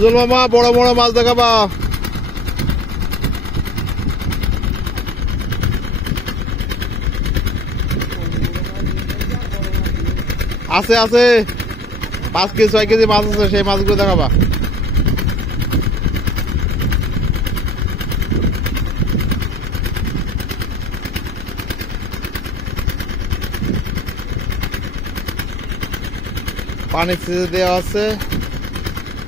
সুজল মামা বড় বড় মাছ দেখাবা। আছে আছে 5 কেজি 6 কেজি মাছ আছে, সেই মাছগুলো দেখাবা। পানি ছেঁচে দেওয়া আছে,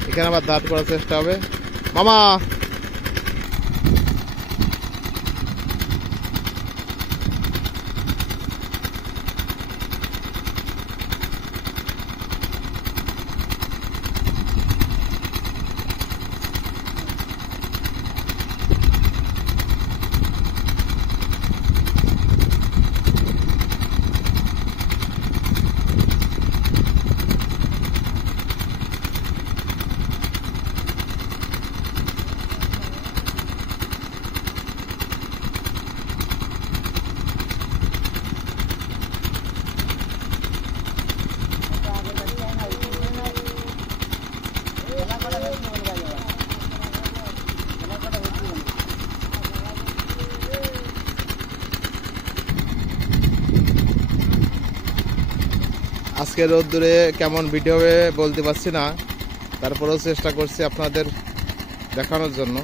এখানে আবার দাঁত করার চেষ্টা হবে মামা। আজকে রোদ্দুরে কেমন ভিডিও হবে বলতে পারছি না, তারপরেও চেষ্টা করছি আপনাদের দেখানোর জন্য।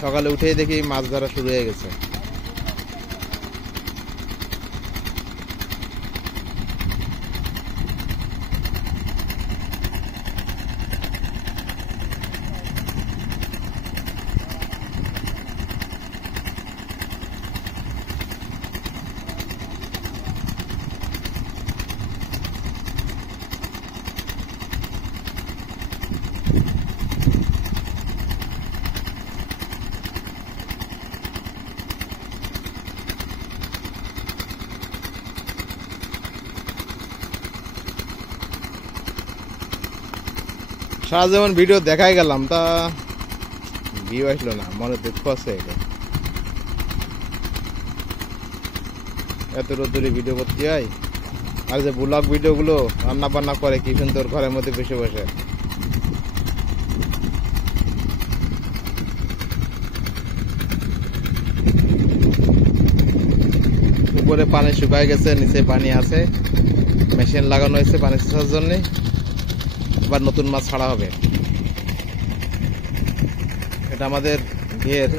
সকালে উঠেই দেখি মাছ ধরা শুরু হয়ে গেছে। সারা যেমন ভিডিও দেখাই গেলাম, তা ভিউ আসলো না, মনে দুঃখ আছে। এত রোদ্দুরে ভিডিও করতে হয়, আর যে ব্লগ ভিডিওগুলো রান্না বান্না করে কি সুন্দর ঘরের মধ্যে বসে বসে। উপরে পানি শুকায় গেছে, নিচে পানি আছে, মেশিন লাগানো হয়েছে পানি ছেঁচার জন্য। এবার নতুন মাছ ছাড়া হবে। এটা আমাদের ঘের,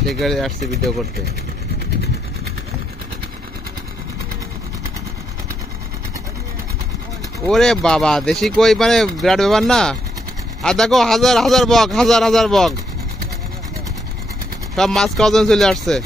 সেই গাড়ি আসছে ভিডিও করতে। ওরে বাবা, দেশি কই মানে বিরাট ব্যাপার না। আর দেখো হাজার হাজার বক, হাজার হাজার বক, সব মাছ খাওয়ার জন্য চলে আসছে।